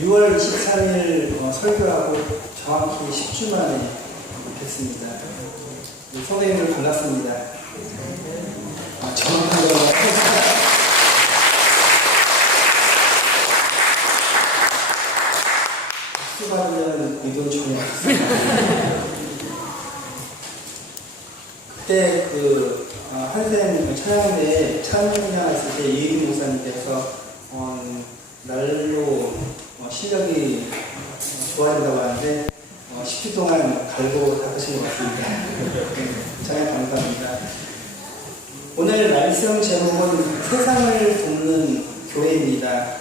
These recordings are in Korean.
(6월 23일) 설교하고 정확히 10주 만에 뵙습니다. 선생님들 반갑습니다. 정확한 거 박수 받으면 의도 전혀 없습니다. 그때 한센 찬양대 찬양했을 때 예기 목사님께서 날로 실력이 좋아진다고 하는데 10주 동안 갈고 닦으신 것 같습니다. 찬양 감사합니다. 오늘 말씀 제목은 세상을 돕는 교회입니다.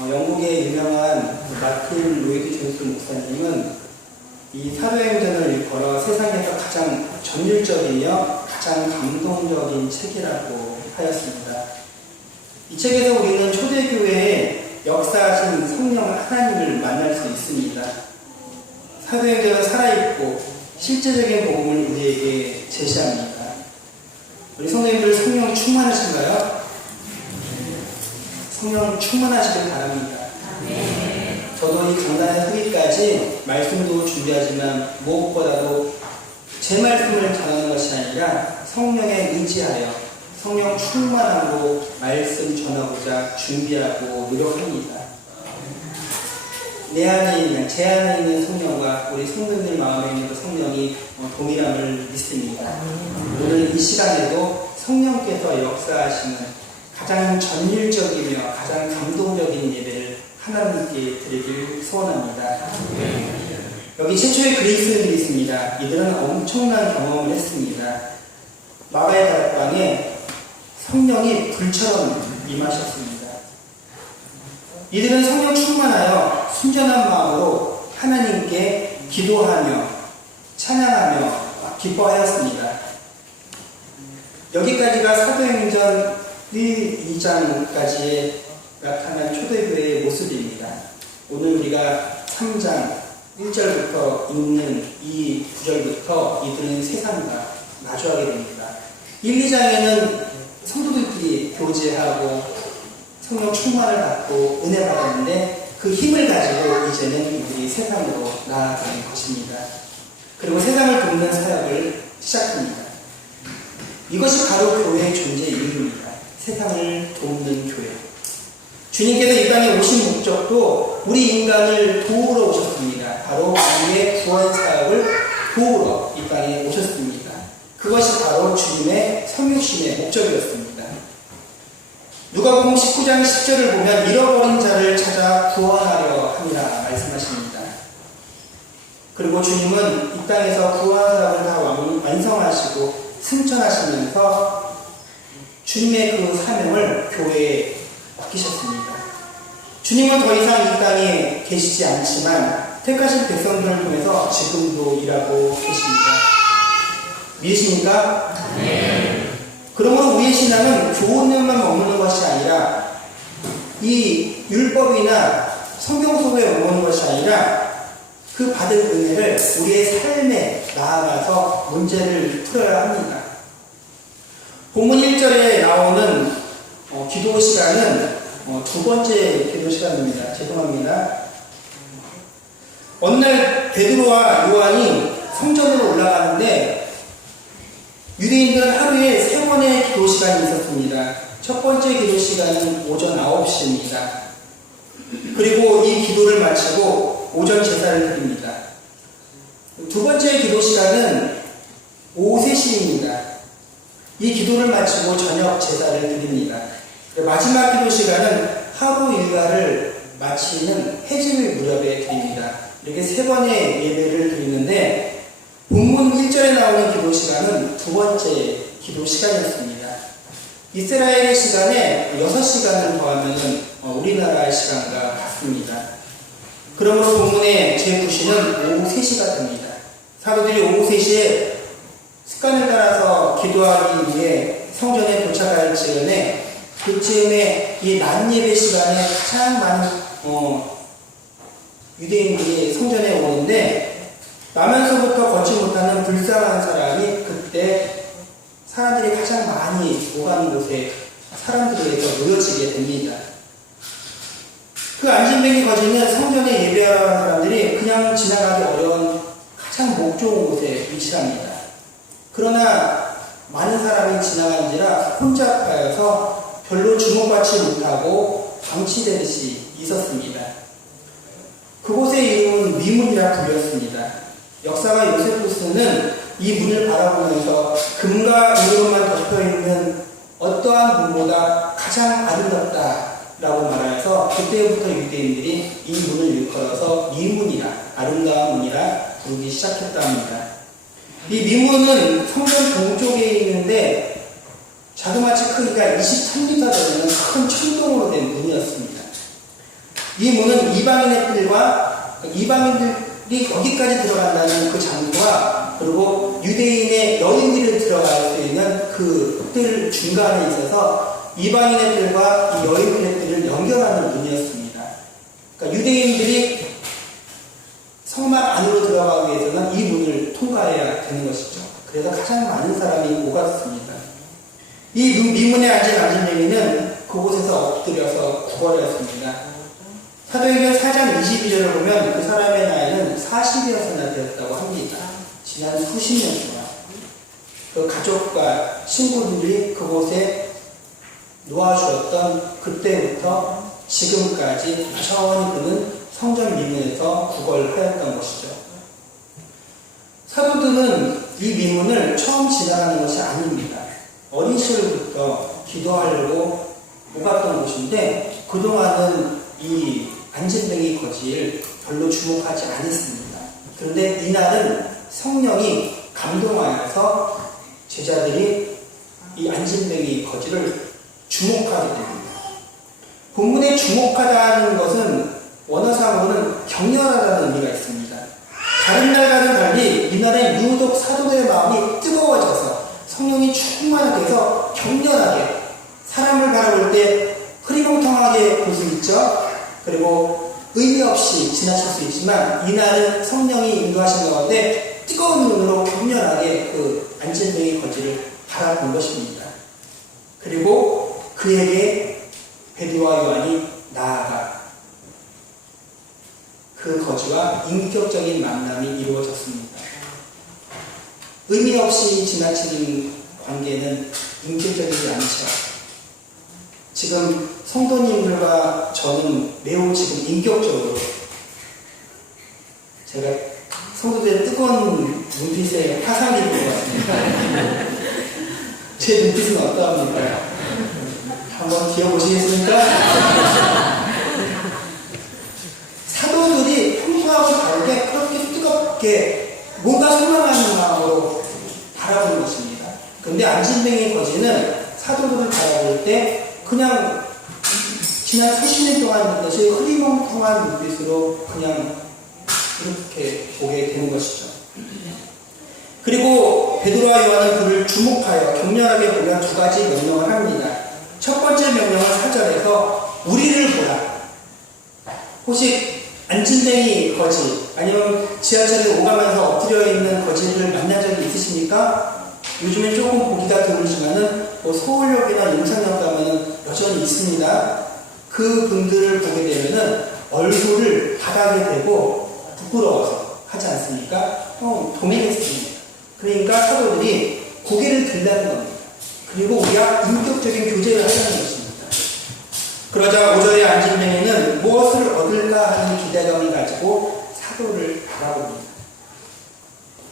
영국의 유명한 마틴 로이드 존스 목사님은 이 사도행전을 일컬어 세상에서 가장 전율적이며 가장 감동적인 책이라고 하였습니다. 이 책에서 우리는 초대교회의 역사하신 성령 하나님을 만날 수 있습니다. 사도행전은 살아있고 실제적인 복음을 우리에게 제시합니다. 우리 성도님들 성령 충만하신가요? 성령 충만하시길 바랍니다. 저도 이 강단에 서기까지 말씀도 준비하지만 무엇보다도 제 말씀을 전하는 것이 아니라 성령에 의지하여 성령 충만함으로 말씀 전하고자 준비하고 노력합니다. 제 안에 있는 성령과 우리 성도들 마음에 있는 그 성령이 동일함을 믿습니다. 오늘 이 시간에도 성령께서 역사하시는 가장 전율적이며 가장 감동적인 예배를 하나님께 드리길 소원합니다. 여기 최초의 그리스인들이 있습니다. 이들은 엄청난 경험을 했습니다. 마가의 다락방에 성령이 불처럼 임하셨습니다. 이들은 성령 충만하여 순전한 마음으로 하나님께 기도하며 찬양하며 기뻐하였습니다. 여기까지가 사도행전 1, 2장까지의 나타난 초대교회의 모습입니다. 오늘 우리가 3장 1절부터 읽는 이 구절부터 이들은 세상과 마주하게 됩니다. 1, 2장에는 성도들끼리 교제하고 성령 충만을 받고 은혜 받았는데 그 힘을 가지고 이제는 우리 세상으로 나아가는 것입니다. 그리고 세상을 돕는 사역을 시작합니다. 이것이 바로 교회의 존재 이유입니다. 세상을 돕는 교회. 주님께서 이 땅에 오신 목적도 우리 인간을 도우러 오셨습니다. 바로 우리의 구원 사역을 도우러 이 땅에 오셨습니다. 그것이 바로 주님의 성육신의 목적이었습니다. 누가복음 19장 10절을 보면 잃어버린 자를 찾아 구원하려 함이라 말씀하십니다. 그리고 주님은 이 땅에서 구원 사역을 다 완성하시고 승천하시면서 주님의 그 사명을 교회에 맡기셨습니다. 주님은 더 이상 이 땅에 계시지 않지만 택하신 백성들을 통해서 지금도 일하고 계십니다. 믿으십니까? 네. 그러므로 우리의 신앙은 교훈만 머무는 것이 아니라 이 율법이나 성경 속에 머무는 것이 아니라 그 받은 은혜를 우리의 삶에 나아가서 문제를 풀어야 합니다. 본문 1절에 나오는 기도 시간은 두 번째 기도 시간입니다. 죄송합니다. 어느 날 베드로와 요한이 성전으로 올라가는데 유대인들은 하루에 3번의 기도 시간이 있었습니다. 첫 번째 기도 시간은 오전 9시입니다. 그리고 이 기도를 마치고 오전 제사를 드립니다. 두 번째 기도 시간은 오후 3시입니다. 이 기도를 마치고 저녁 제사를 드립니다. 마지막 기도 시간은 하루 일과를 마치는 해질 무렵에 드립니다. 이렇게 3번의 예배를 드리는데 본문 1절에 나오는 기도 시간은 두 번째 기도 시간이었습니다. 이스라엘의 시간에 6시간을 더하면 우리나라의 시간과 같습니다. 그러므로 본문의 제9시는 오후 3시가 됩니다. 사도들이 오후 3시에 습관을 따라서 기도하기 위해 성전에 도착할 즈음에 그쯤에 이 낮 예배 시간에 가장 많은 유대인들이 성전에 오는데 나면서부터 걷지 못하는 불쌍한 사람이 그때 사람들이 가장 많이 오가는 곳에 사람들에 의해서 놓여지게 됩니다. 그 안진뱅이 거지는 성전에 예배하러 가는 사람들이 그냥 지나가기 어려운 가장 목 좋은 곳에 위치합니다. 그러나 많은 사람이 지나간지라 혼잡하여서 별로 주목받지 못하고 방치되듯이 있었습니다. 그곳의 이름은 미문이라 불렸습니다. 역사가 요세푸스는 이 문을 바라보면서 금과 은으로만 덮여있는 어떠한 문보다 가장 아름답다라고 말하여서 그때부터 유대인들이 이 문을 일컬어서 미문이라, 아름다운 문이라 부르기 시작했다 합니다. 이 미문은 성전 동쪽에 있는데 자그마치 크기가 23m 되는 큰 철동으로 된 문이었습니다. 이 문은 이방인들이 거기까지 들어간다는 그 장소와 그리고 유대인의 여인들이 들어갈 수 있는 그 뜰 중간에 있어서 이방인의 뜰과 이 여인들의 뜰을 연결하는 문이었습니다. 그러니까 유대인들이 성막 안으로 들어가기 위해서는 이 문을 통과해야 되는 것이죠. 그래서 가장 많은 사람이 오갔습니다. 이 미문에 앉은 안진뱅이는 그곳에서 엎드려서 구걸하였습니다. 사도행전 4장 22절을 보면 그 사람의 나이는 40여서나 되었다고 합니다. 지난 수십 년 동안 그 가족과 친구들이 그곳에 놓아주었던 그때부터 지금까지 천천히 그는 성전 미문에서 구걸하였던 것이죠. 사도들은 이 미문을 처음 지나가는 것이 아닙니다. 어린 시절부터 기도하려고 오갔던 곳인데 그동안은 이 안진뱅이 거지를 별로 주목하지 않았습니다. 그런데 이날은 성령이 감동하여서 제자들이 이 안진뱅이 거지를 주목하게 됩니다. 본문에 주목하다는 것은 원어상으로는 격렬하다는 의미가 있습니다. 다른 날과는 달리 이날은 유독 사도들의 마음이 뜨거워져서 성령이 충만하게 해서 격렬하게 사람을 바라볼 때 흐리멍텅하게 볼 수 있죠. 그리고 의미 없이 지나칠 수 있지만 이날은 성령이 인도하신 가운데 뜨거운 눈으로 격렬하게 그 안진뱅이 거지를 바라본 것입니다. 그리고 그에게 베드로와 요한이 나아가 그 거지와 인격적인 만남이 이루어졌습니다. 의미 없이 지나치는 관계는 인격적이지 않죠. 지금 성도님들과 저는 매우 지금 인격적으로 제가 성도들의 뜨거운 눈빛에 화상이 입은 것 같습니다. 제 눈빛은 어떠합니까? 한번 기어보시겠습니까? 사도들이 평소하고 다르게 그렇게 뜨겁게 뭔가 소망하는 마음으로 바라보는 것입니다. 그런데 안진뱅이 거지는 사도들을 바라볼 때 그냥 지난 수십 년 동안 있듯이 흐리멍텅한 눈빛으로 그냥 이렇게 보게 되는 것이죠. 그리고 베드로와 요한은 그를 주목하여 격렬하게 보면 두 가지 명령을 합니다. 첫 번째 명령은 4절에서 우리를 보라. 혹시 안진뱅이 거지 아니면 지하철에 오가면서 엎드려 있는 거지를 만난 적이 있으십니까? 요즘엔 조금 보기가 드물지만은 서울역이나 용산역 가면은 여전히 있습니다. 그 분들을 보게 되면은 얼굴을 바닥에 대고 부끄러워서 하지 않습니까? 동의했습니다. 그러니까 사도들이 고개를 들다는 겁니다. 그리고 우리가 인격적인 교제를 하려는 것입니다. 그러자 5절의 안진뱅이는 무엇을 얻을까 하는 기대감을 가지고 사도를 바라봅니다.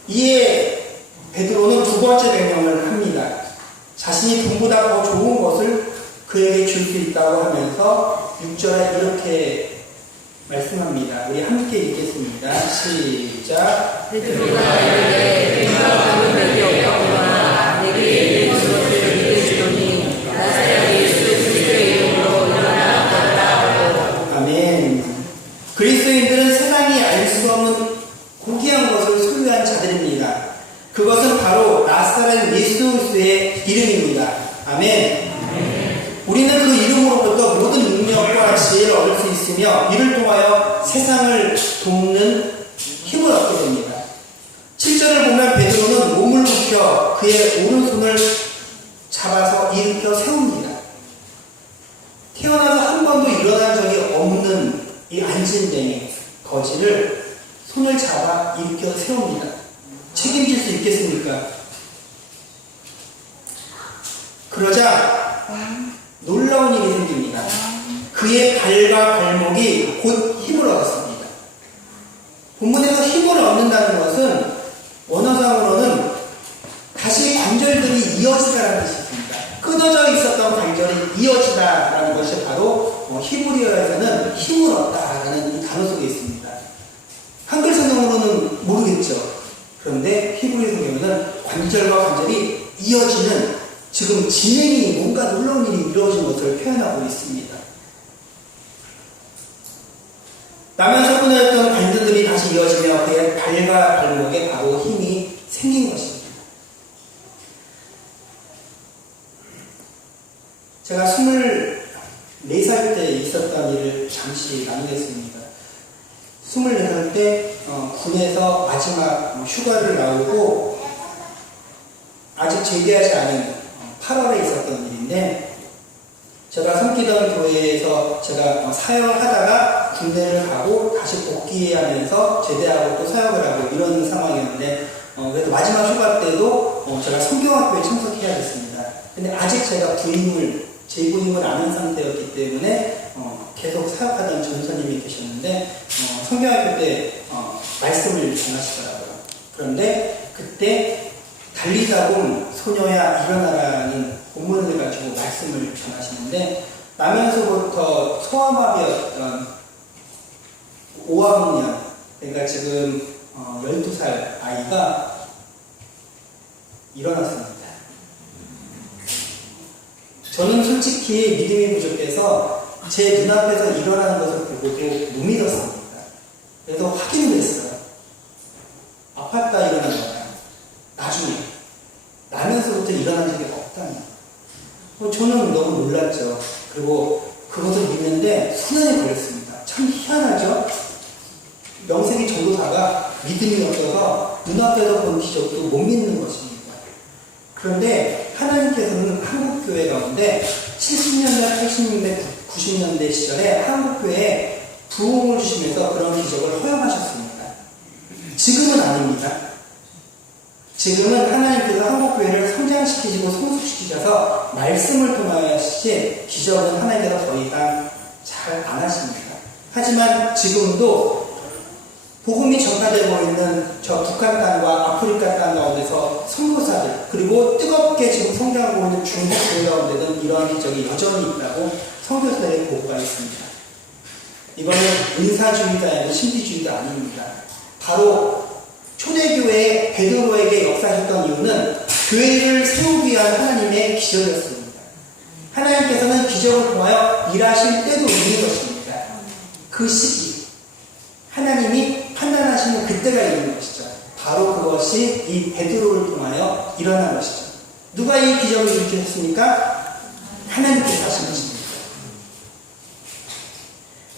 이에 베드로는 두 번째 명령을 합니다. 자신이 돈보다 더 좋은 것을 그에게 줄 수 있다고 하면서 6절에 이렇게 말씀합니다. 우리 함께 읽겠습니다. 시작. 베드로가 이르되 내가 받은 덕이 없거나 내게 이르는 것을 믿으시오니 나사렛 예수 그리스도의 이름으로 일어나 걷라. 아멘. 그리스도인들은 세상이 알 수 없는 고귀한 것을 소유한 자들입니다. 그것은 바로 나사렛 예수 그리스도의 이름입니다. 아멘. 우리는 그 이름으로부터 모든 능력과 지혜를 얻을 수 있으며 이를 통하여 세상을 돕는 힘을 얻게 됩니다. 하나님께서 그의 오른손을 잡아서 일으켜 세웁니다. 태어나서 한 번도 일어난 적이 없는 이 안진뱅이 거지를 손을 잡아 일으켜 세웁니다. 책임질 수 있겠습니까? 그러자 놀라운 일이 생깁니다. 그의 발과 발목이 곧 힘을 얻었습니다. 본문에서 힘을 얻는다는 것은 원어상으로는 다시 관절들이 이어지다라는 뜻이 있습니다. 끊어져 있었던 관절이 이어지다라는 것이 바로 히브리어에서는 힘을 얻다라는 이 단어 속에 있습니다. 한글 성경으로는 모르겠죠. 그런데 히브리 성경에는 관절과 관절이 이어지는, 지금 진행이 뭔가 놀라운 일이 이루어진 것을 표현하고 있습니다. 나면서 끊어졌던 관절들이 다시 이어지며 그의 발과 발목에 바로 힘이 생긴 것입니다. 제가 24살 때 있었던 일을 잠시 나누겠습니다. 24살 때 군에서 마지막 휴가를 나오고 아직 제대하지 않은 8월에 있었던 일인데, 제가 섬기던 교회에서 제가 사역을 하다가 군대를 가고 다시 복귀하면서 제대하고 또 사역을 하고 이런 상황이었는데, 그래서 마지막 휴가 때도 제가 성경학교에 참석해야 됐습니다. 근데 아직 제가 재부임을 안 한 상태였기 때문에 계속 사역하던 전사님이 계셨는데 성경학교 때 말씀을 전하시더라고요. 그런데 그때 달리자금 소녀야 일어나라는 본문을 가지고 말씀을 전하시는데, 나면서부터 소아마비였던 5학년, 그러니까 지금 12살 아이가 일어났습니다. 저는 솔직히 믿음이 부족해서 제 눈앞에서 일어나는 것을 보고도 못 믿었습니다. 그래서 확인을 했어요. 아팠다 일어난 거야. 나중에 나면서부터 일어난 적이 없다니. 저는 너무 놀랐죠. 그리고 그것을 믿는데 수년이 걸렸습니다. 참 희한하죠? 명색이 전도사가 믿음이 없어서 눈앞에서 본 기적도 못 믿는 것입니다. 그런데 하나님께서는 한국교회 가운데 70년대, 80년대, 90년대 시절에 한국교회에 부흥을 주시면서 그런 기적을 허용하셨습니다. 지금은 아닙니다. 지금은 하나님께서 한국교회를 성장시키시고 성숙시키셔서 말씀을 통하여 하신 기적은 하나님께서 더 이상 잘 안 하십니다. 하지만 지금도 복음이 전파되고 있는 저 북한 땅과 아프리카 땅 가운데서 선교사들, 그리고 뜨겁게 지금 성장하고 있는 중국 교회 가운데는 이러한 기적이 여전히 있다고 선교사들의 보고가 있습니다. 이거는 은사주의자의 신비주의도 아닙니다. 바로 초대교회의 베드로에게 역사하셨던 이유는 교회를 세우기 위한 하나님의 기적이었습니다. 하나님께서는 기적을 통하여 일하실 때도 있는 것입니다. 그 시기, 하나님이 판단하시는 그때가 있는 것이죠. 바로 그것이 이 베드로를 통하여 일어난 것이죠. 누가 이 기적을 일으켰습니까? 하나님께서 하신 것입니다.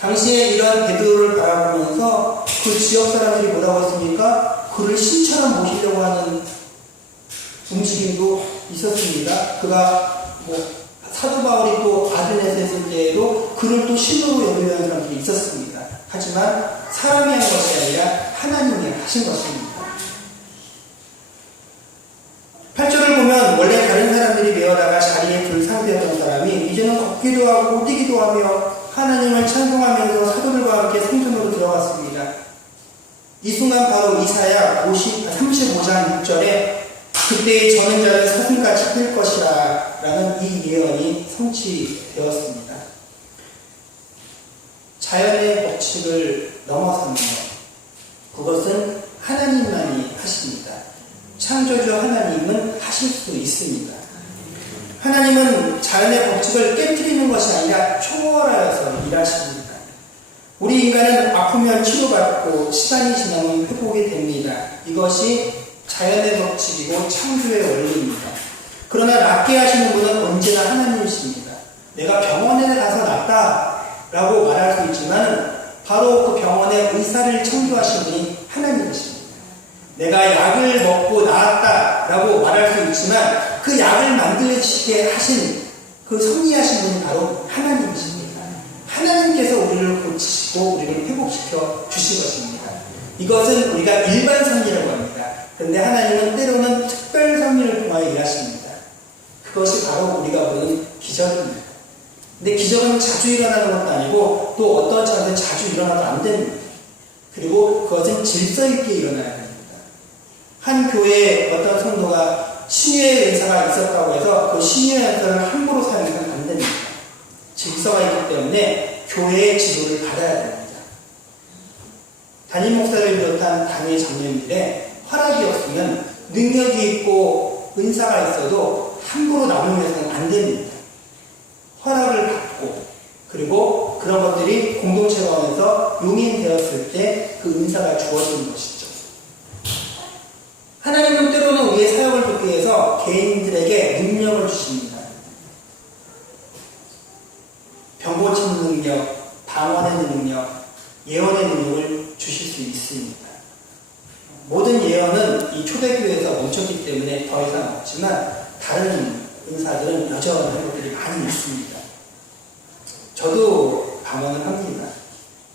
당시에 이런 베드로를 바라보면서 그 지역 사람들이 뭐라고 했습니까? 그를 신처럼 모시려고 하는 움직임도 있었습니다. 그가 사도 바울이 또 아드네스에 있을 때에도 그를 또 신으로 여기려는 사람들이 있었습니다. 하지만 사람이 한 것이 아니라 하나님이 하신 것입니다. 8절을 보면 원래 다른 사람들이 메어다가 자리에 들 상태였던 사람이 이제는 걷기도 하고 뛰기도 하며 하나님을 찬송하면서 사도들과 함께 성전으로 들어갔습니다. 이 순간 바로 이사야 35장 6절에 그때의 저는 자는 사슴같이 뛸 것이라 라는 이 예언이 성취되었습니다. 자연의 법칙을 넘어서는 것, 그것은 하나님만이 하십니다. 창조주 하나님은 하실 수 있습니다. 하나님은 자연의 법칙을 깨뜨리는 것이 아니라 초월하여서 일하십니다. 우리 인간은 아프면 치료받고 시간이 지나면 회복이 됩니다. 이것이 자연의 법칙이고 창조의 원리입니다. 그러나 낫게 하시는 분은 언제나 하나님이십니다. 내가 병원에 가서 낫다라고 말할 수 있지만 바로 그 병원의 의사를 창조하신 분이 하나님이십니다. 내가 약을 먹고 나았다 약이다라고 말할 수 있지만 그 약을 만들어지게 하신 그 섭리하신 분이 바로 하나님이십니다. 하나님께서 우리를 고치시고 우리를 회복시켜 주실 것입니다. 이것은 우리가 일반 섭리라고 합니다. 그런데 하나님은 때로는 특별 섭리를 통하여 일하십니다. 그것이 바로 우리가 보는 기적입니다. 근데 기적은 자주 일어나는 것도 아니고 또 어떤 차원에서 자주 일어나도 안 됩니다. 그리고 그것은 질서 있게 일어나야 됩니다. 한 교회에 어떤 성도가 신유의 의사가 있었다고 해서 그 신유의 의사를 함부로 사용해서는 안 됩니다. 질서가 있기 때문에 교회의 지도를 받아야 됩니다. 담임 목사를 비롯한 당의 장로님들의 허락이 없으면 능력이 있고 은사가 있어도 함부로 나누면서는 안 됩니다. 허락을 받고 그리고 그런 것들이 공동체 가운데서 용인되었을 때 그 은사가 주어지는 것이죠. 하나님은 때로는 우리의 사역을 돕기 위해서 개인들에게 능력을 주십니다. 병 고치는 능력, 방언의 능력, 예언의 능력을 주실 수 있습니다. 모든 예언은 이 초대교회에서 멈췄기 때문에 더 이상 없지만 다른 은사들은 여전한 것들이 많이 있습니다. 저도 방언을 합니다.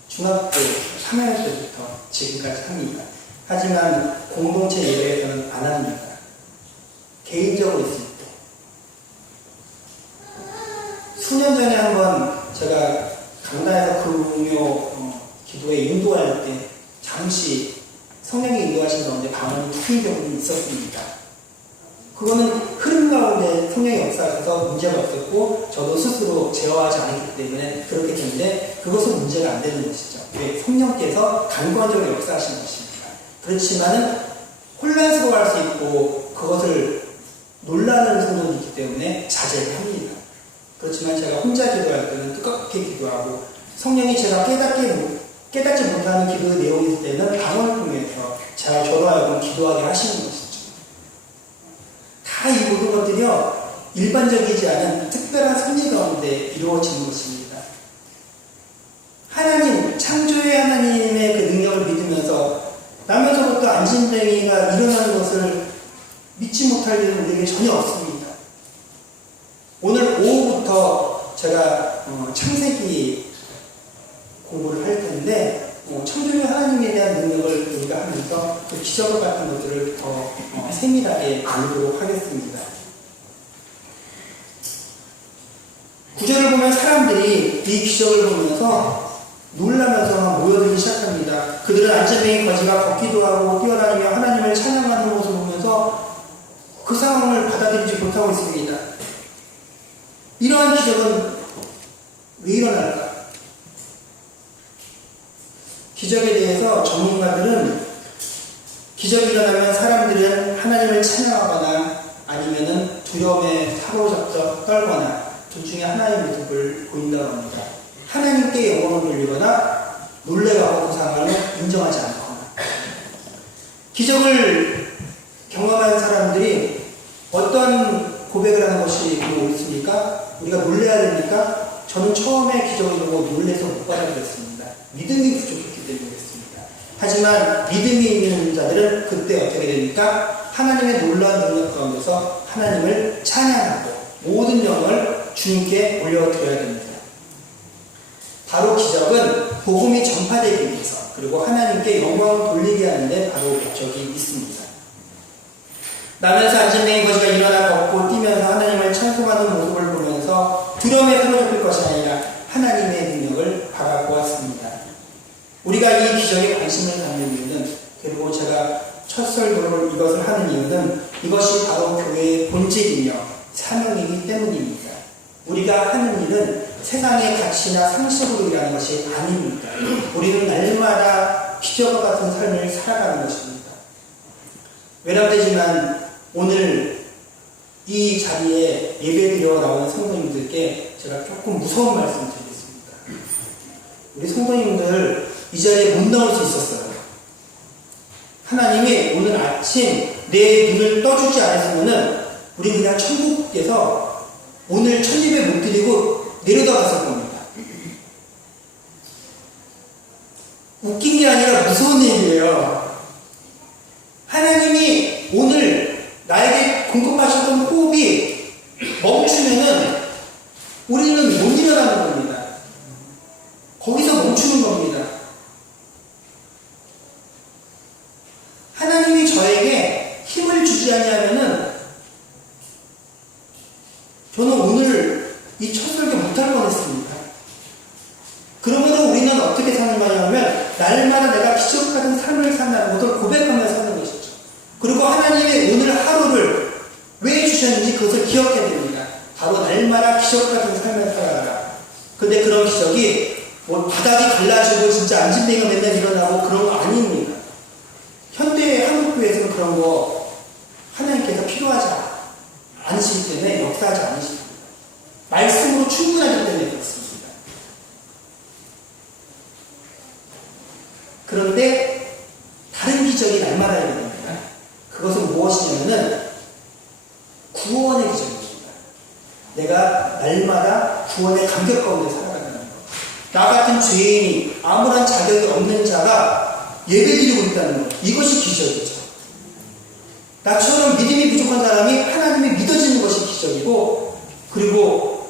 중학교 3학년 때부터 지금까지 합니다. 하지만 공동체 예배에서는 안 합니다. 개인적으로 있을 때. 수년 전에 한번 제가 강단에서 금요 기도에 인도할 때 잠시 성령이 인도하신 가운데 방언이 튀긴 경우는 있었습니다. 그거는 흐름 가운데 성령의 역사에서 문제가 없었고 저도 스스로 제어하지 않았기 때문에 그렇게 됐는데 그것은 문제가 안 되는 것이죠. 왜? 성령께서 간과적으로 역사하신 것입니다. 그렇지만은 혼란스러워할 수 있고 그것을 놀라는 성도도 있기 때문에 자제를 합니다. 그렇지만 제가 혼자 기도할 때는 뜨겁게 기도하고 성령이 제가 깨닫지 못하는 기도 내용이 있을 때는 방언을 통해서 제가 저로 하여금 기도하게 하시는 것이죠. 다 이 모든 것들이요 일반적이지 않은 특별한 섭리 가운데 이루어지는 것입니다. 하나님, 창조의 하나님의 그 능력을 믿으면서 나면서부터 안진뱅이가 일어나는 것을 믿지 못할 일은 우리에게 전혀 없습니다. 오늘 오후부터 제가 창세기 공부를 할 텐데 창조의 하나님에 대한 능력을 우리가 하면서 그 기적 같은 것들을 더 세밀하게 알도록 하겠습니다. 구절을 보면 사람들이 이 기적을 보면서 놀라면서 모여들기 시작합니다. 그들은 안진뱅이 거지가 걷기도 하고 뛰어다니며 하나님을 찬양하는 모습을 보면서 그 상황을 받아들이지 못하고 있습니다. 이러한 기적은 왜 일어날까? 기적에 대해서 전문가들은 기적이 일어나면 사람들은 하나님을 찬양하거나 아니면은 두려움에 사로잡혀 떨거나 둘 중에 하나의 모습을 보인다고 합니다. 하나님께 영광을 돌리거나 놀래가고 그 상황을 인정하지 않거나. 기적을 경험한 사람들이 어떤 고백을 하는 것이 옳습니까? 우리가 놀래야 됩니까? 저는 처음에 기적을 보고 놀래서 못 받아들였습니다. 믿음이 부족했기 때문에 그랬습니다. 하지만 믿음이 있는 자들은 그때 어떻게 됩니까? 하나님의 놀라운 능력 가운데서 하나님을 찬양하고 모든 영을 주님께 올려드려야 됩니다. 바로 기적은 복음이 전파되기 위해서 그리고 하나님께 영광을 돌리게 하는데 바로 목적이 있습니다. 나면서 안진뱅이 거지가 일어나 걷고 뛰면서 하나님을 찬송하는 모습을 보면서 두려움에 사로잡힐 것이 아니라 하나님의 능력을 바라보았습니다. 우리가 이 기적에 관심을 갖는 이유는 그리고 제가 첫 설교를 이것을 하는 이유는 이것이 바로 교회의 본질이며 사명이기 때문입니다. 우리가 하는 일은 세상의 가치나 상식으로 일하는 것이 아닙니다. 우리는 날마다 기적과 같은 삶을 살아가는 것입니다. 외람되지만 오늘 이 자리에 예배드려 나오는 성도님들께 제가 조금 무서운 말씀을 드리겠습니다. 우리 성도님들 이 자리에 못 나올 수 있었어요. 하나님이 오늘 아침 내 눈을 떠주지 않았으면 우리 그냥 천국에서 오늘 천립에 못 드리고 내려다 갔을 겁니다. 웃긴 게 아니라 무서운 얘기예요. 하나님이 오늘 나에게 공급하셨던 호흡이 멈추면은 우리는 못 일어나는 겁니다. 거기서 멈추는 겁니다. 하나님이 저에게 힘을 주지 아니하면은 저는 오늘 이 첫 설교 못할 뻔했습니다. 그러므로 우리는 어떻게 사는 거냐면 날마다 내가 기적 같은 삶을 산다는 것을 고백하며 사는 것이죠. 그리고 하나님의 오늘 하루를 왜 주셨는지 그것을 기억해야 됩니다. 바로 날마다 기적 같은 삶을 살아가라. 근데 그런 기적이 뭐 바닥이 갈라지고 진짜 안진뱅이가 맨날 일어나고 그런 거 아닙니다. 현대 한국교회에서는 그런 거 하나님께서 필요하지 않으시기 때문에 역사하지 않으십니다. 말씀으로 충분하기 때문에 그렇습니다. 그런데 다른 기적이 날마다 일어납니다. 그것은 무엇이냐면은 구원의 기적입니다. 내가 날마다 구원의 감격 가운데 살아가는 것. 나 같은 죄인이 아무런 자격이 없는 자가 예배드리고 있다는 것. 이것이 기적이죠. 나처럼 믿음이 부족한 사람이 하나님이 믿어지는 것이 기적이고, 그리고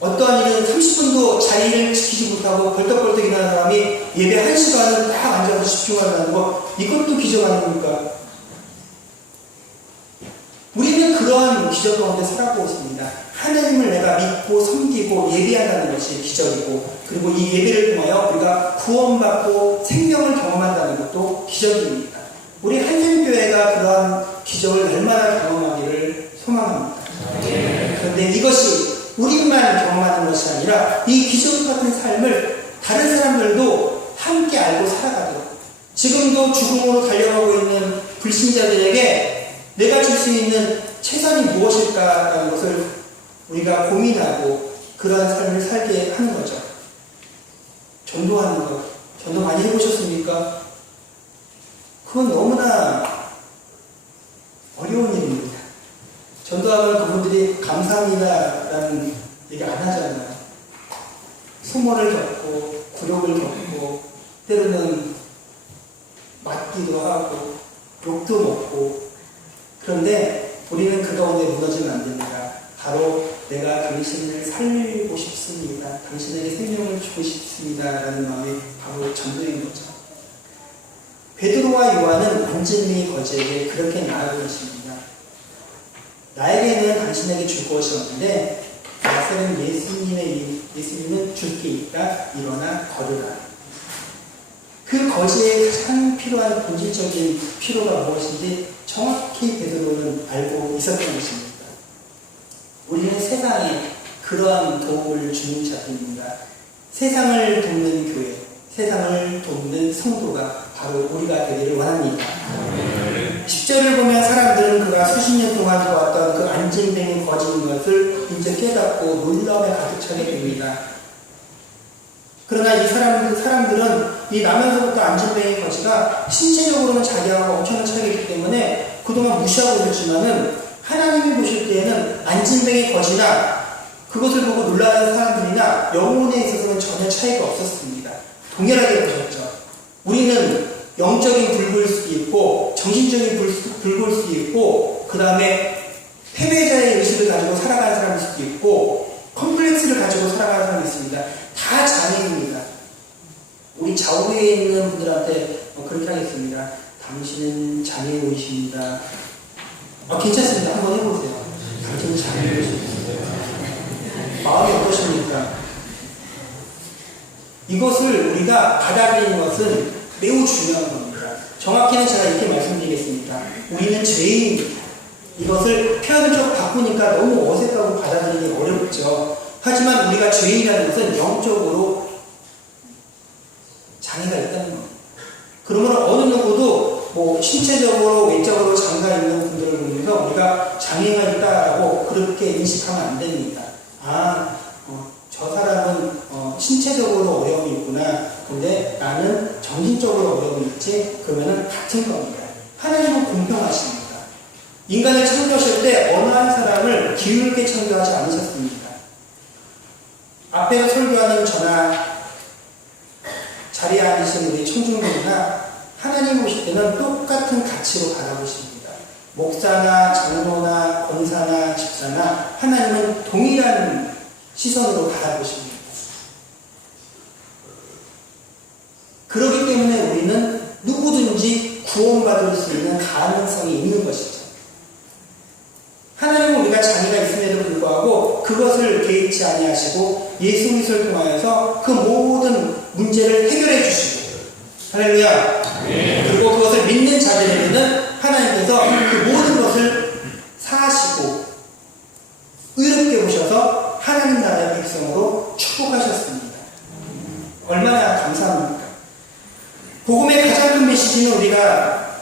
어떠한 일은 30분도 자리를 지키지 못하고 벌떡벌떡 일어나는 사람이 예배 1시간을 딱 앉아서 집중하는 것, 이것도 기적 아닙니까? 우리는 그러한 기적 가운데 살아가고 있습니다. 하나님을 내가 믿고 섬기고 예배한다는 것이 기적이고, 그리고 이 예배를 통하여 우리가 구원받고 생명을 경험한다는 것도 기적입니다. 우리 한샘교회가 그러한 기적을 날마다 경험하기를 소망합니다. 그런데 이것이 우리만 경험하는 것이 아니라 이 기적 같은 삶을 다른 사람들도 함께 알고 살아가도록, 지금도 죽음으로 달려가고 있는 불신자들에게 내가 줄 수 있는 최선이 무엇일까라는 것을 우리가 고민하고 그러한 삶을 살게 하는 거죠. 전도하는 것, 전도 많이 해보셨습니까? 그건 너무나 어려운 일입니다. 전도하면 그분들이 감사합니다라는 얘기 안 하잖아요. 수모를 겪고 굴욕을 겪고 때로는 맞기도 하고 욕도 먹고, 그런데 우리는 그 가운데 무너지면 안 됩니다. 바로 내가 당신을 살리고 싶습니다. 당신에게 생명을 주고 싶습니다. 라는 마음이 바로 전도인 거죠. 베드로와 요한은 안진뱅이 거지에게 그렇게 나아가고 있습니다. 나에게는 당신에게 줄 것이 없는데 나사렛 예수님은 줄 게 있다. 일어나 걸으라. 그 거지에 가장 필요한 본질적인 필요가 무엇인지 정확히 베드로는 알고 있었던 것입니다. 우리는 세상에 그러한 도움을 주는 자들입니다. 세상을 돕는 교회, 세상을 돕는 성도가 바로 우리가 되기를 원합니다. 10절을 보면 사람들은 그가 수십 년 동안 보았던 그 안진뱅이 거지인 것을 이제 깨닫고 놀라움에 가득 차게 됩니다. 그러나 이 사람들은 이 나면서부터 안진뱅이 거지가 신체적으로는 자기하고 엄청난 차이가 있기 때문에 그동안 무시하고 있었지만은 하나님이 보실 때에는 안진뱅이 거지나 그것을 보고 놀라는 사람들이나 영혼에 있어서는 전혀 차이가 없었습니다. 동일하게 보셨죠. 우리는 영적인 불구일 수도 있고 정신적인 불구일 수도 있고, 그 다음에 패배자의 의식을 가지고 살아가는 사람일 수도 있고 컴플렉스를 가지고 살아가는 사람이 있습니다. 다 장애입니다. 우리 좌우에 있는 분들한테 그렇게 하겠습니다. 당신은 장애우이십니다. 괜찮습니다. 한번 해보세요. 당신은 장애우이십니다. 마음이 어떠십니까? 이것을 우리가 받아들이는 것은 매우 중요한 겁니다. 정확히는 제가 이렇게 말씀드리겠습니다. 우리는 죄인입니다. 이것을 표현을 좀 바꾸니까 너무 어색하고 받아들이기 어렵죠. 하지만 우리가 죄인이라는 것은 영적으로 장애가 있다는 겁니다. 그러면 어느 누구도 뭐 신체적으로 외적으로 장애가 있는 분들을 보면서 우리가 장애가 있다라고 그렇게 인식하면 안 됩니다. 저 사람은 신체적으로 어려움이 있구나. 근데 나는 정신적으로 어려움이 있지. 그러면은 같은 겁니다. 하나님은 공평하십니다. 인간을 창조하실 때 어느 한 사람을 기울게 창조하지 않으셨습니다. 앞에서 설교하는 저나 자리에 앉으신 우리 청중들이나 하나님 보실 때는 똑같은 가치로 바라보십니다. 목사나 장로나 권사나 집사나 하나님은 동일한 시선으로 바라보십니다. 그렇기 때문에 우리는 누구든지 구원받을 수 있는 가능성이 있는 것이죠. 하나님은 우리가 장애가 있음에도 불구하고 그것을 개의치 아니하시고 예수 그리스도를 통하여서 그 모든 문제를 해결해 주시고, 할렐루야. 그리고 그것을 믿는 자들에게는 하나님께서 그 모든 것을 사하시고 의롭게 오셔서 하나님 나라의 백성으로 축복하셨습니다. 얼마나 감사합니까? 복음의 가장 큰 메시지는 우리가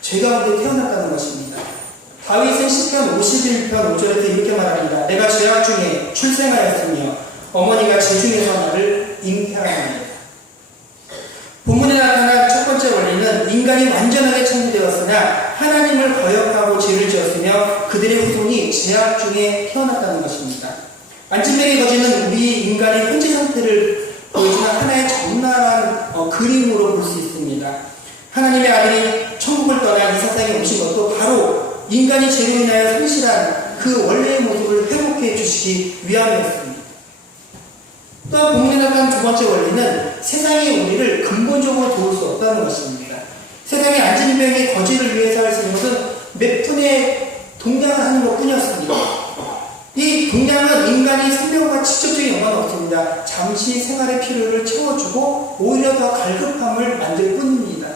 죄 가운데 태어났다는 것입니다. 다윗은 시편 51편 5절에서 이렇게 말합니다. 내가 죄악 중에 출생하였으며 어머니가 죄중에서 나를 잉태하였느니라. 본문에 나타난 첫 번째 원리는 인간이 완전하게 창조되었으나 하나님을 거역하고 죄를 지었으며 그들의 후손이 죄악 중에 태어났다는 것입니다. 안진뱅이 거지는 우리 인간의 현재 상태를 보여주는 하나의 적나라한 그림으로 볼 수 있습니다. 하나님의 아들이 천국을 떠나 이 세상에 오신 것도 바로 인간이 죄로 인하여 상실한 그 원래의 모습을 회복해 주시기 위함이었습니다. 또한 본문에 나타난 두 번째 원리는 세상의 우리를 근본적으로 도울 수 없다는 것입니다. 세상의 안진병의 거지를 위해서 할 수 있는 것은 몇 푼의 동량을 하는 것 뿐이었습니다. 이 동량은 인간의 생명과 직접적인 연관은 없습니다. 잠시 생활의 필요를 채워주고 오히려 더 갈급함을 만들 뿐입니다.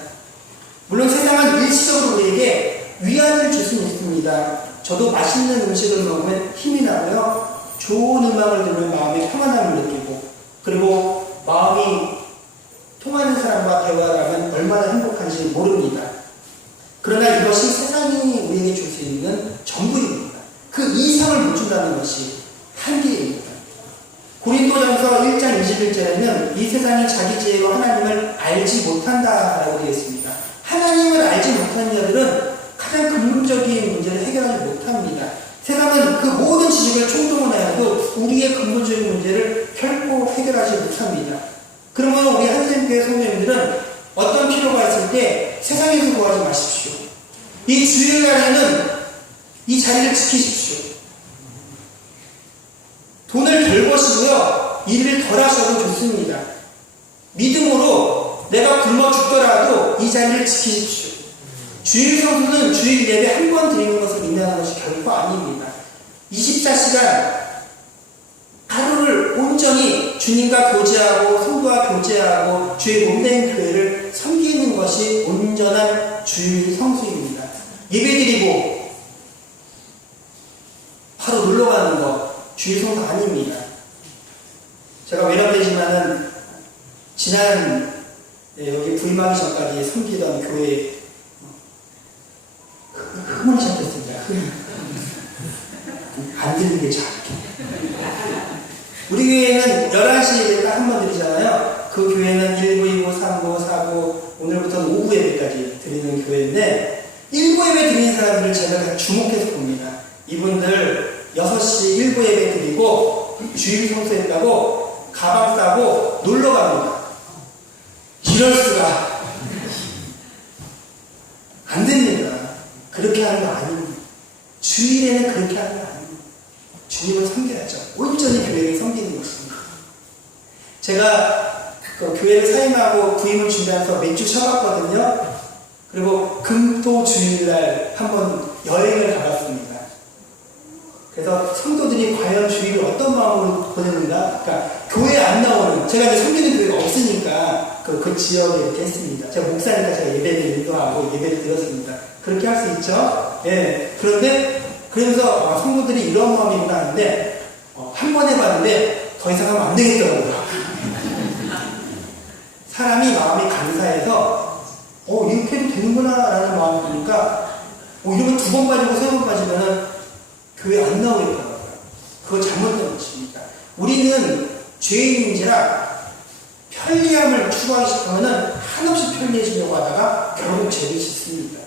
물론 세상은 일시적으로 우리에게 위안을 줄 수는 있습니다. 저도 맛있는 음식을 먹으면 힘이 나고요. 좋은 음악을 들으면 마음의 평안함을 느끼고, 그리고 마음이 통하는 사람과 대화를 하면 얼마나 행복한지 모릅니다. 그러나 이것이 세상이 우리에게 줄 수 있는 전부입니다. 그 이상을 못 준다는 것이 한계입니다. 고린도전서 1장 21절에는 이 세상이 자기 지혜로 하나님을 알지 못한다라고 되어 있습니다. 하나님을 알지 못하는 자들은 가장 근본적인 문제를 해결하지 못합니다. 세상은 그 모든 지식을 총동원하여도 우리의 근본적인 문제를 결코 해결하지 못합니다. 그러면 우리 한샘교회 성도님들은 어떤 필요가 있을 때 세상에서 구하지 마십시오. 이 주일날에는 이 자리를 지키십시오. 돈을 덜 버시고요, 일을 덜 하셔도 좋습니다. 믿음으로 내가 굶어 죽더라도 이 자리를 지키십시오. 주일 성수는 주일 예배 한 번 드리는 것을 의미하는 것이 결코 아닙니다. 24시간 하루를 온전히 주님과 교제하고 성도와 교제하고 주의 몸된 교회를 섬기는 것이 온전한 주일 성수입니다. 예배드리고 바로 놀러가는 것 주일 성수 아닙니다. 제가 외람되지만은 지난 여기 부임하기 전까지 섬기던 교회 흥분이 시작했습니다. 안 들리는 게 작게. 우리 교회는 11시에 딱 한 번 드리잖아요. 그 교회는 1부, 2부, 3부, 4부, 오늘부터는 5부 예배까지 드리는 교회인데 1부 예배 드리는 사람들을 제가 주목해서 봅니다. 이분들 6시 1부 예배 드리고 주일 성수했다고 가방 싸고 놀러 갑니다. 이럴 수가. 안 됩니다. 그렇게 하는 거 아닙니다. 주일에는 그렇게 하는 거 아닙니다. 주님을 섬겨야죠. 온전히 교회를 섬기는 것입니다. 제가 그 교회를 사임하고 부임을 준비하면서 몇 주 쉬어봤거든요. 그리고 금토 주일날 한번 여행을 가봤습니다. 그래서 성도들이 과연 주일을 어떤 마음으로 보내는가? 그러니까 교회에 안 나오는, 제가 이제 섬기는 교회가 없으니까 그 지역에 이렇게 했습니다. 제가 목사니까 제가 예배를 인도하고 예배를 드렸습니다. 그렇게 할 수 있죠? 예. 그런데 그러면서 성도들이 이런 마음이구나 하는데 한 번 해봤는데 더 이상 하면 안 되겠더라고요. 사람이 마음이 감사해서 이렇게 해도 되는구나 라는 마음이 드니까 이러면 2번 빠지고 3번 빠지면 교회 안 나오겠더라고요. 그거 잘못된 것입니다. 우리는 죄인인지라 편리함을 추구하기 시작하면 한없이 편리해지려고 하다가 결국 죄를 짓습니다.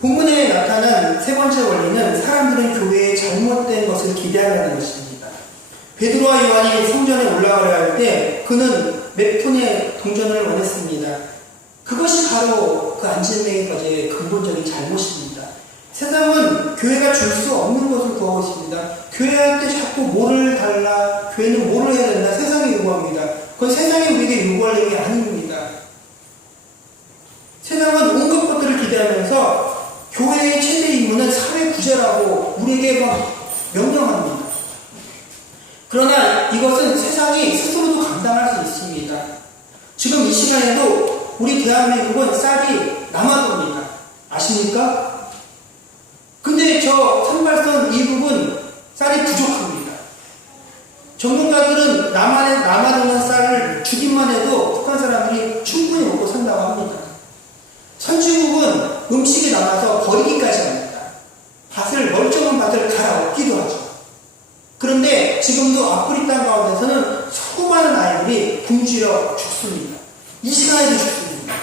본문에 나타난 세 번째 원리는 사람들은 교회에 잘못된 것을 기대한다는 것입니다. 베드로와 요한이 성전에 올라가려 할 때 그는 몇 푼의 동전을 원했습니다. 그것이 바로 그 안진뱅이 과제의 근본적인 잘못입니다. 세상은 교회가 줄 수 없는 것을 구하고 있습니다. 교회한테 자꾸 뭐를 달라, 교회는 뭐를 해야 된다, 세상이 요구합니다. 그건 세상이 우리에게 요구할 내용이 아닙니다. 세상은 온갖 것들을 기대하면서 교회의 최대 임무는 사회 구제라고 우리에게 막 명령합니다. 그러나 이것은 세상이 스스로도 감당할 수 있습니다. 지금 이 시간에도 우리 대한민국은 쌀이 남아도입니다. 아십니까? 근데 저 산발선 이 부분 쌀이 부족합니다. 전문가들은 남아도는 쌀을 주기만 해도 북한 사람들이 충분히 먹고 산다고 합니다. 선진국은 음식이 남아서 버리기까지 합니다. 멀쩡한 밭을 갈아엎기도 하죠. 그런데 지금도 아프리카 땅 가운데서는 수많은 아이들이 굶주려 죽습니다. 이 시간에도 죽습니다.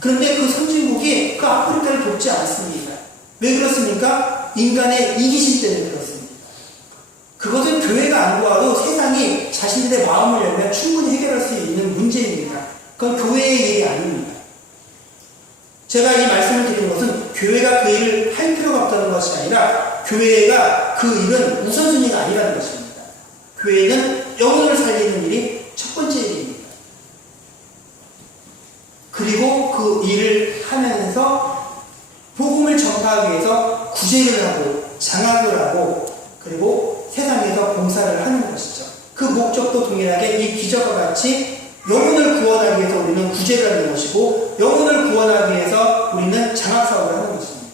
그런데 그 선진국이 그 아프리카를 돕지 않습니다. 왜 그렇습니까? 인간의 이기심 때문에 그렇습니다. 그것은 교회가 안 도와도 세상이 자신들의 마음을 열면 충분히 해결할 수 있는 문제입니다. 그건 교회의 일이 아닙니다. 제가 이 말씀을 드리는 것은 교회가 그 일을 할 필요가 없다는 것이 아니라 교회가 그 일은 우선순위가 아니라는 것입니다. 교회는 영혼을 살리는 일이 첫 번째 일입니다. 그리고 그 일을 하면서 복음을 전파하기 위해서 구제를 하고 장학을 하고 그리고 세상에서 봉사를 하는 것이죠. 그 목적도 동일하게 이 기적과 같이 영혼을 구원하기 위해서 우리는 구제를 하는 것이고 영혼을 구원하기 위해서 우리는 장학사업을 하는 것입니다.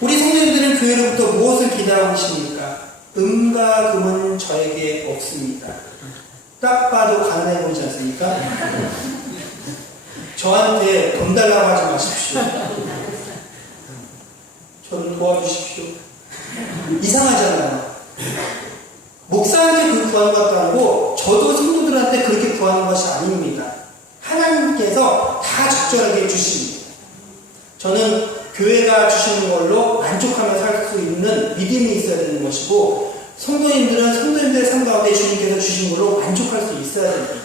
우리 성도님들은 교회로부터 무엇을 기대하고 계십니까? 음과 금은 저에게 없습니다. 딱 봐도 가난해 보이지 않습니까? 저한테 돈 달라고 하지 마십시오. 저를 도와주십시오. 이상하잖아요. 목사한테 그렇게 구하는 것도 아니고 저도 성도들한테 그렇게 구하는 것이 아닙니다. 하나님께서 다 적절하게 주십니다. 저는 교회가 주시는 걸로 만족하며 살 수 있는 믿음이 있어야 되는 것이고 성도님들은 성도님들의 삶 가운데 주님께서 주신 걸로 만족할 수 있어야 됩니다.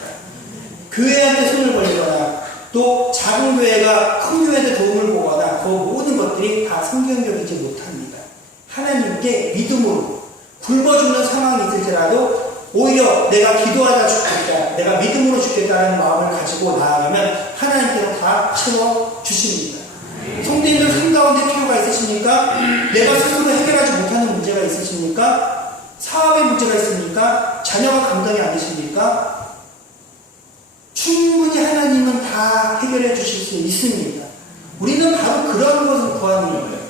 교회한테 손을 벌리거나 또 작은 교회가 큰 교회한테 도움을 보거나 그 모든 것들이 다 성경적이지 못합니다. 하나님께 믿음으로 굶어 죽는 상황이 있을지라도 오히려 내가 기도하다 죽겠다, 내가 믿음으로 죽겠다는 마음을 가지고 나아가면 하나님께서 다 채워주십니다. 성도님들 삶 가운데 필요가 있으십니까? 내가 스스로 해결하지 못하는 문제가 있으십니까? 사업의 문제가 있습니까? 자녀가 감당이 안 되십니까? 충분히 하나님은 다 해결해 주실 수 있습니다. 우리는 바로 그런 것을 구하는 거예요.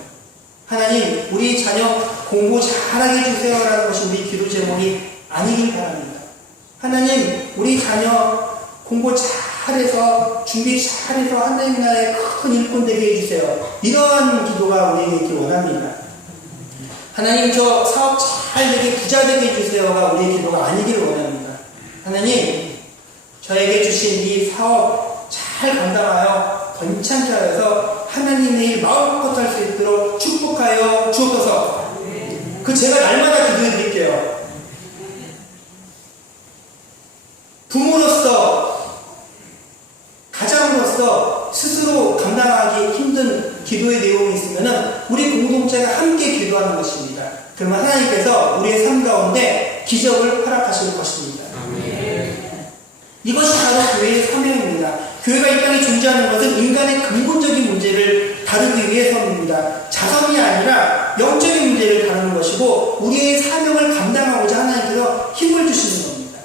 하나님, 우리 자녀 공부 잘하게 해주세요라는 것이 우리 기도 제목이 아니길 바랍니다. 하나님, 우리 자녀 공부 잘해서 준비 잘해서 하나님 나라의 큰 일꾼 되게 해주세요. 이러한 기도가 우리에게 있길 원합니다. 하나님, 저 사업 잘 되게 부자 되게 해주세요가 우리의 기도가 아니기를 원합니다. 하나님, 저에게 주신 이 사업 잘 감당하여 번창케 하여서 하나님의 일 마음껏 할 수 있도록 축복하여 주옵소서. 그 제가 날마다 기도해 드릴게요. 부모로서, 가장으로서 스스로 감당하기 힘든 기도의 내용이 있으면 우리 공동체가 함께 기도하는 것입니다. 그러면 하나님께서 우리의 삶 가운데 기적을 허락하실 것입니다. 이것이 바로 교회의 사명입니다. 교회가 이 땅에 존재하는 것은 인간의 근본적인 문제를 다루기 위해서입니다. 자선이 아니라 영적인 문제를 다루는 것이고 우리의 사명을 감당하고자 하나님께서 힘을 주시는 겁니다.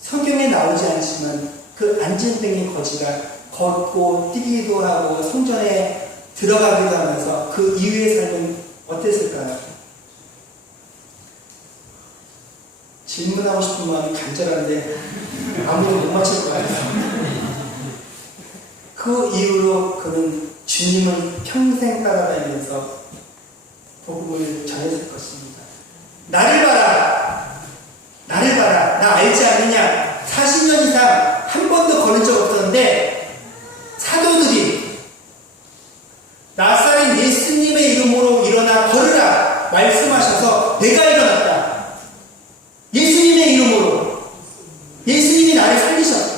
성경에 나오지 않지만 그 안진뱅이 거지가 걷고 뛰기도 하고 성전에 들어가기도 하면서 그 이후의 삶은 어땠을까요? 질문하고 싶은 마음이 간절한데 아무도 못 맞출 것 같아요. 그 이후로 그는 주님을 평생 따라다니면서 복음을 전했을 것입니다. 나를 봐라! 나를 봐라! 나 알지 않느냐? 40년 이상 한 번도 걸은 적 없었는데 사도들이 나사렛 예수님의 이름으로 일어나 걸으라! 말씀하셔서 내가 일어났다. 예수님의 이름으로 예수님이 나를 살리셨다.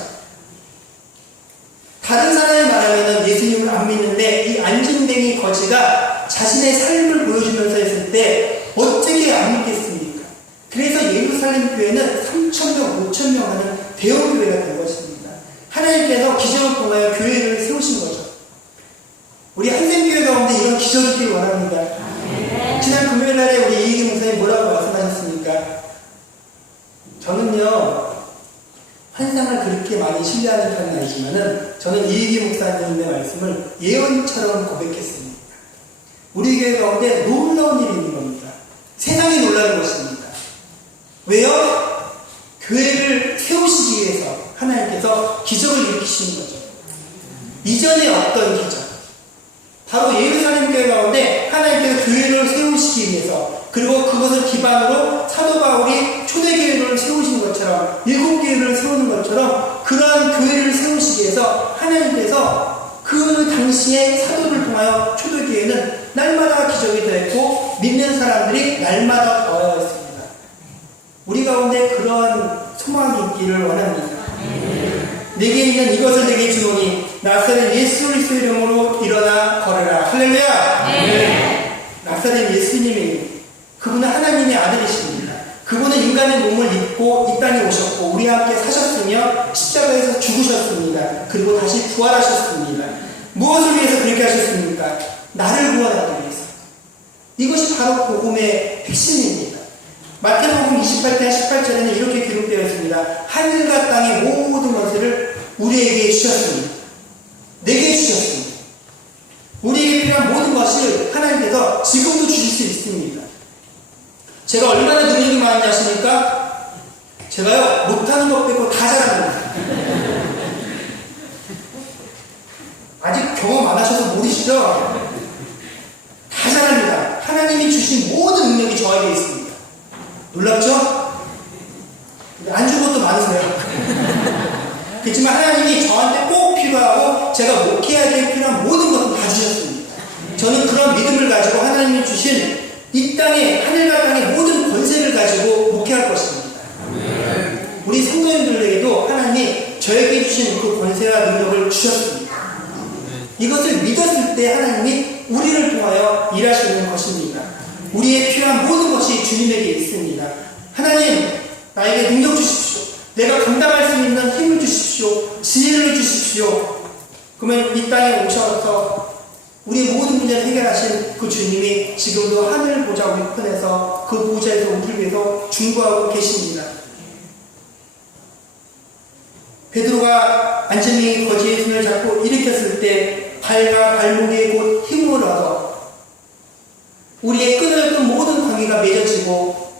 있는데 이 안진뱅이 거지가 자신의 삶을 보여주면서 했을 때 어떻게 안 믿겠습니까? 그래서 예루살렘 교회는 3,000명, 5,000명 하는 대형 교회가 된 것입니다. 하나님께서 기적을 통하여 교회를 세우신 거죠. 우리 한샘교회 가운데 이런 기적이 있기를 원합니다. 지난 금요일날에 우리 이희기 목사님 뭐라고 말씀하셨습니까? 저는요 환상을 그렇게 많이 신뢰하는 편은 아니지만은 저는 이희기 목사님의 말씀을 예언처럼 고백했습니다. 우리 교회 가운데 놀라운 일이 있는 겁니다. 세상이 놀라는 것입니다. 왜요? 교회를 세우시기 위해서 하나님께서 기적을 일으키시는 거죠. 이전에 어떤 기적? 바로 예루살렘 교회 가운데 하나님께서 교회를 세우시기 위해서, 그리고 그것을 기반으로 사도 바울이 초대교회를 세우신 것처럼, 7교회를 세우는 것처럼 그러한 교회를 세우시기 위해서 하나님께서 그 당시에 사도를 통하여 초대교회는 날마다 기적이 되었고 믿는 사람들이 날마다 더하였습니다. 우리 가운데 그러한 소망이 있기를 원합니다. 내게 있는 이것을 내게 주노니 나사렛 예수 그리스도의 이름으로 일어나 걸으라. 할렐루야. 나사렛 예수님이, 그분은 하나님의 아들이십니다. 그분은 인간의 몸을 입고 이 땅에 오셨고 우리와 함께 사셨으며 십자가에서 죽으셨습니다. 그리고 다시 부활하셨습니다. 무엇을 위해서 그렇게 하셨습니까? 나를 구원하기 위해서. 이것이 바로 복음의 핵심입니다. 마태복음 28장 18절에는 이렇게 기록되어 있습니다. 하늘과 땅의 모든 것을 우리에게 주셨습니다. 내게 주셨습니다. 우리에게 필요한 모든 것을 하나님께서 지금도 주실 수 있습니다. 제가 얼마나 능력이 많은지 아십니까? 제가요 못하는 것 빼고 다 잘합니다. 아직 경험 안 하셔서 모르시죠? 다 잘합니다. 하나님이 주신 모든 능력이 저에게 있습니다. 놀랍죠? 안 준 것도 많으세요. 그렇지만 하나님이 저한테 꼭 필요하고 제가 목회하기에 필요한 모든 것을 다 주셨습니다. 저는 그런 믿음을 가지고 하나님이 주신 이 땅의, 하늘과 땅의 모든 권세를 가지고 목회할 것입니다. 우리 성도님들에게도 하나님이 저에게 주신 그 권세와 능력을 주셨습니다. 이것을 믿었을 때 하나님이 우리를 통하여 일하시는 것입니다. 우리의 필요한 모든 것이 주님에게 있습니다. 하나님, 나에게 능력 주십시오. 내가 감당할 수 있는 힘을 주십시오. 지혜를 주십시오. 그러면 이 땅에 오셔서 우리 모든 문제를 해결하신 그 주님이 지금도 하늘 보좌 우편에서 그 보좌에서 우리를 위해서 중보하고 계십니다. 베드로가 안진뱅이 거지의 손을 잡고 일으켰을 때 발과 발목에 곧 힘을 얻어 우리의 끊어졌던 모든 관계가 맺어지고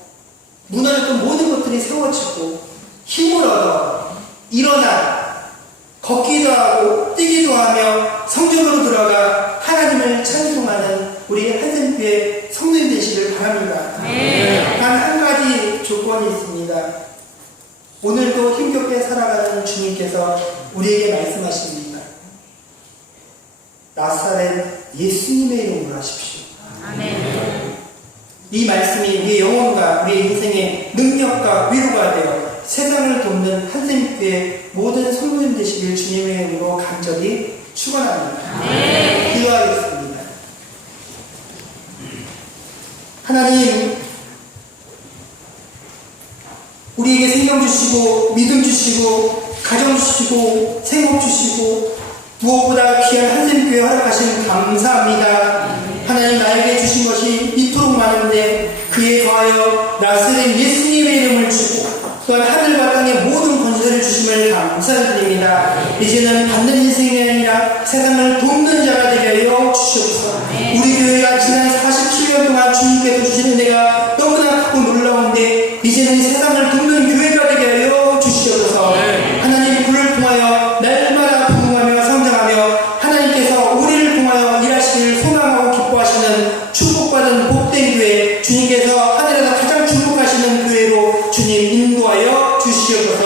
무너졌던 모든 것들이 세워지고 힘을 얻어 일어나 걷기도 하고 뛰기도 하며 성전으로 들어가 하나님을 찬송하는 우리 한샘교회 성도님 되시길 바랍니다. 단 한 가지 조건이 있습니다. 오늘도 힘겹게 살아가는 주님께서 우리에게 말씀하십니다. 나사렛 예수님의 이름으로 하십시오. 이 말씀이 우리의 영혼과 우리의 인생의 능력과 위로가 되어 세상을 돕는 한샘교회 모든 성도님 되시길 주님의 이름으로 간절히 축원합니다. 기도하겠습니다. 하나님, 우리에게 생명 주시고 믿음 주시고 가정 주시고 생업 주시고 무엇보다 귀한 한샘교회 허락하신 감사합니다. 하나님, 나에게 주신 것이 이토록 많은데 그에 더하여 나사렛 예수님의 이름을 주고 또한 하늘과 땅의 모든 권세를 주심을 감사드립니다. 이제는 받는 인생이 아니라 세상을 돕는 자가 되게 하여 주시옵소서. 우리 교회가 지난 47년 동안 주님께서 주신 은혜가 너무나 크고 놀라운데 이제는 세상을 돕는 교회가 되게 하여 주시옵소서. 하나님, 그를 통하여 날마다 부흥하며 성장하며 하나님께서 우리를 통하여 일하시기를 소망하고 기뻐하시는 축복받은 복된 교회, 주님께서 하늘에서 가장 축복하시는 교회로 주님 인도하여 주시옵소서.